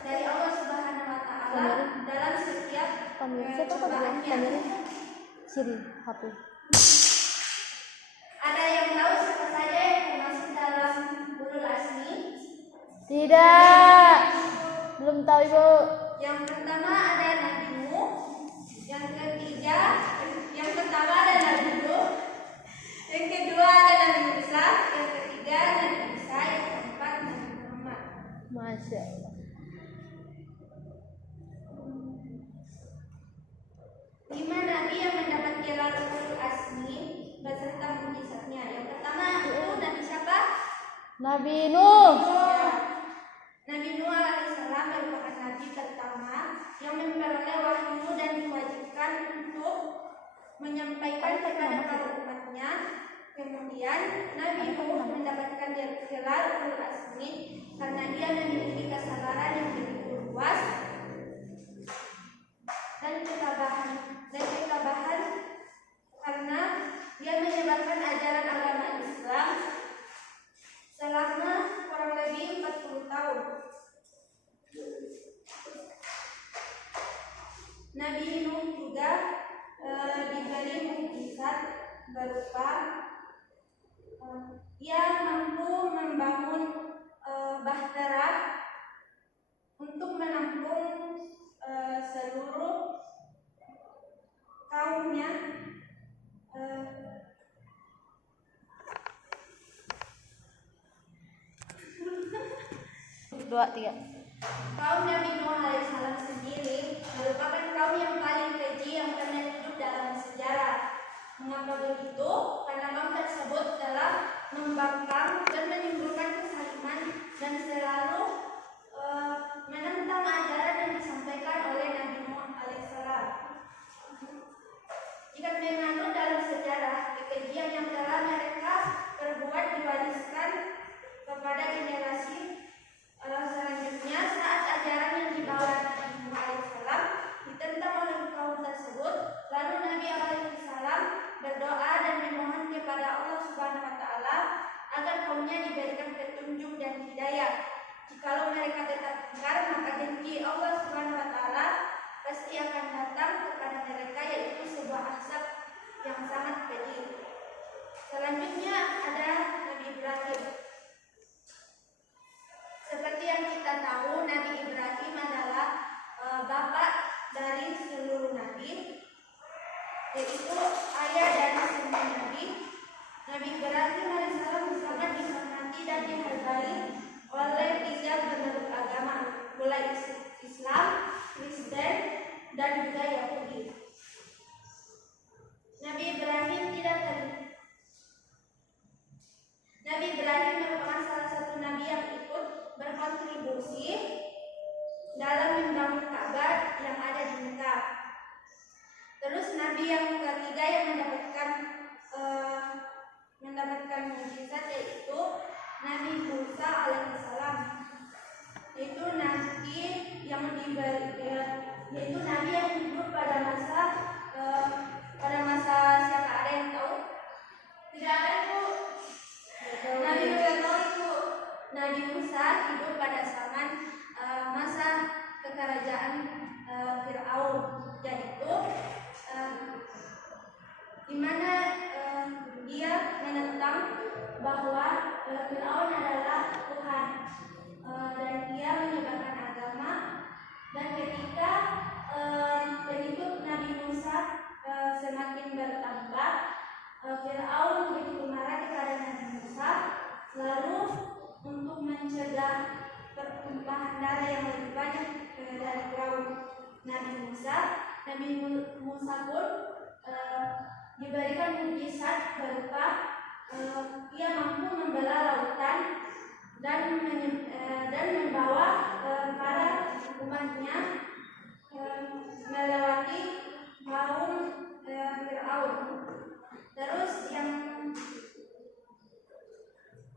dari Allah Subhanahu wa taala dalam setiap cobaannya. Siri HP. Ada yang tahu siapa saja yang termasuk dalam ulul azmi? Tidak. Belum tahu, Ibu. Yang pertama ada Nabi Nuh, yang pertama ada Nabi Nuh, yang kedua ada Nabi Musa, yang ketiga Nabi Isa, yang keempat Nabi Muhammad. Masya Allah. 5 nabi yang mendapat gelar ulul azmi beserta mukjizatnya. Yang pertama itu Nabi siapa? Nabi Nuh. Nabi Nuh alaihissalam merupakan nabi pertama yang memperoleh wahyu dan diwajibkan untuk menyampaikan kepada para umatnya. Kemudian Nabi Nuh mendapatkan gelar ulul azmi karena dia memiliki kesabaran yang begitu luas dan ketabahan karena dia menyebarkan ajaran agama Islam selama kurang lebih 40 tahun. Nabi Nuh juga diberi mukjizat berupa ia mampu membangun bahtera untuk menampung seluruh kaumnya. Kaum Nabi Nuh alaihissalam sendiri merupakan kaum yang paling keji yang pernah hidup dalam sejarah. Mengapa begitu? Karena kaum tersebut telah membangkang dan menimbulkan kezaliman dan selalu menentang ajaran yang disampaikan oleh Nabi Nuh alaihissalam. Jika menganut dalam sejarah, kekejian yang telah mereka perbuat diwariskan kepada generasi selanjutnya saat ajaran yang dibawa Nabi Nuh alaihissalam ditentang oleh kaum tersebut. Lalu Nabi alaihissalam berdoa dan memohon kepada Allah Subhanahu wa taala agar kaumnya diberikan petunjuk dan hidayah. Jikalau mereka tetap ingkar, maka janji Allah Subhanahu wa taala pasti akan datang kepada mereka, yaitu sebuah azab yang sangat pedih. Selanjutnya ada Nabi Ibrahim. Seperti yang kita tahu, Nabi Ibrahim adalah bapak dari seluruh nabi, yaitu ayah dari semua nabi. Nabi Ibrahim alaihissalam sangat dihormati dan dihargai oleh 3 pemeluk agama, mulai Islam, Kristen, dan juga Yahudi. Nabi Ibrahim merupakan salah satu nabi yang ikut berkontribusi dalam membangun Ka'bah yang ada di Mekah. Terus nabi yang ketiga yang mendapatkan mukjizat yaitu Nabi Musa alaihissalam, yaitu nabi yang hidup pada masa siapa, ada yang tahu? Tidak ada, Bu. Nabi Nabi Musa hidup pada zaman masa kekerajaan Fir'aun, yaitu di mana dia menentang bahwa Fir'aun adalah Tuhan, dan dia menyebarkan agama. Dan ketika pengikut Nabi Musa semakin bertambah, Fir'aun begitu marah kepada Nabi Musa. Lalu untuk mencegah pertumpahan darah yang lebih banyak dari kaum Nabi Musa, Nabi Musa pun diberikan mukjizat berupa ia mampu membelah lautan dan membawa para umatnya melewati kaum Fir'aun. Terus yang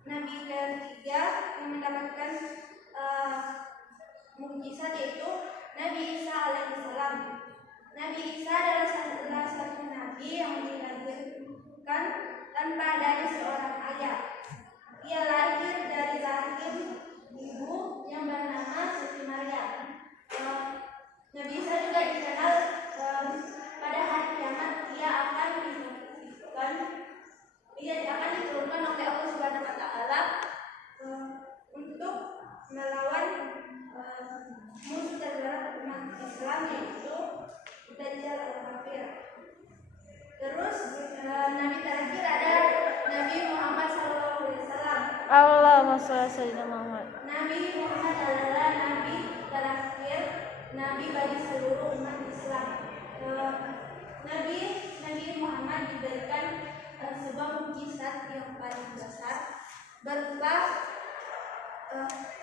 nabi ketiga yang mendapatkan mukjizat yaitu Nabi Isa alaihissalam. Nabi Isa adalah salah satu nabi yang dilahirkan tanpa adanya seorang ayah. Ia lahir dari rahim ibu yang bernama Siti Maryam. sholli ala sayyidina Muhammad. Nabi Muhammad adalah nabi terakhir, nabi bagi seluruh umat Islam. Nabi Muhammad diberikan sebuah mukjizat yang paling besar berupa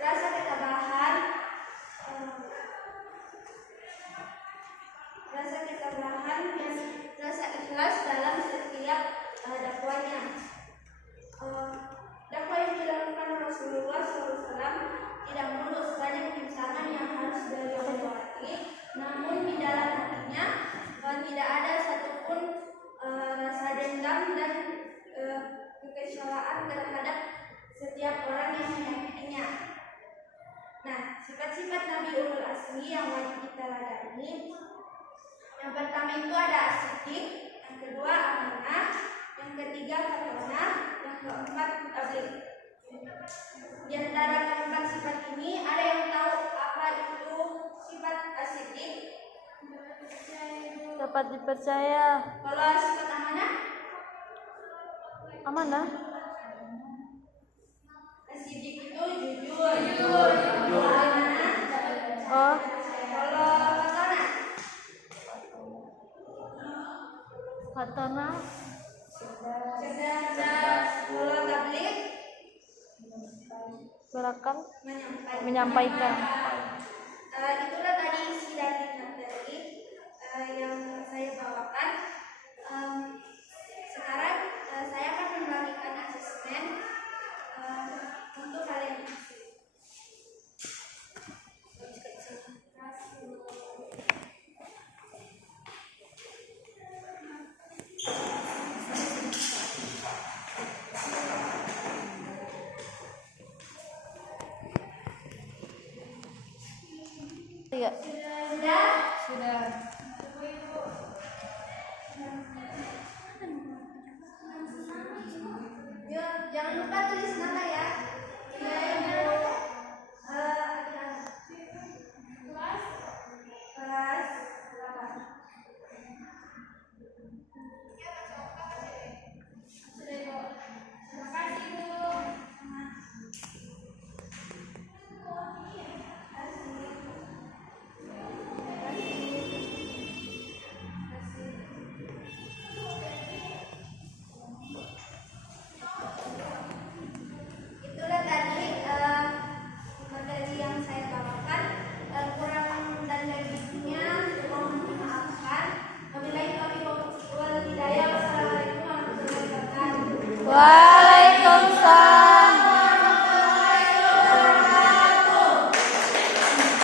rasa ketabahan, dan rasa ikhlas dalam setiap dakwahnya. Dakwah yang dilakukan Rasulullah SAW tidak mulus, banyak rintangan yang harus beliau lewati, namun di dalam hatinya tidak ada satupun rasa dendam dan kekecewaan terhadap setiap orang yang menyakitinya. Nah, sifat-sifat Nabi Ulul Azmi yang wajib diteladani, yang pertama itu ada as-siddiq, yang kedua amanah, yang ketiga fatona, yang keempat tabligh. Di antara keempat sifat ini, ada yang tahu apa itu sifat as-siddiq? Dapat dipercaya. Kalau sifat amanah? Amanah. As-siddiq itu jujur. Kalau amanah? Oh, Kalau fatona? fatona. Cerdas. Kalau tabligh? Belakang. Menyampaikan. Menyampaikan. Itulah tadi isi dari materi yang saya bawakan. Sekarang saya akan membagikan asesmen untuk kalian. Tiga. Sudah. Ya, jangan lupa tulis nama ya.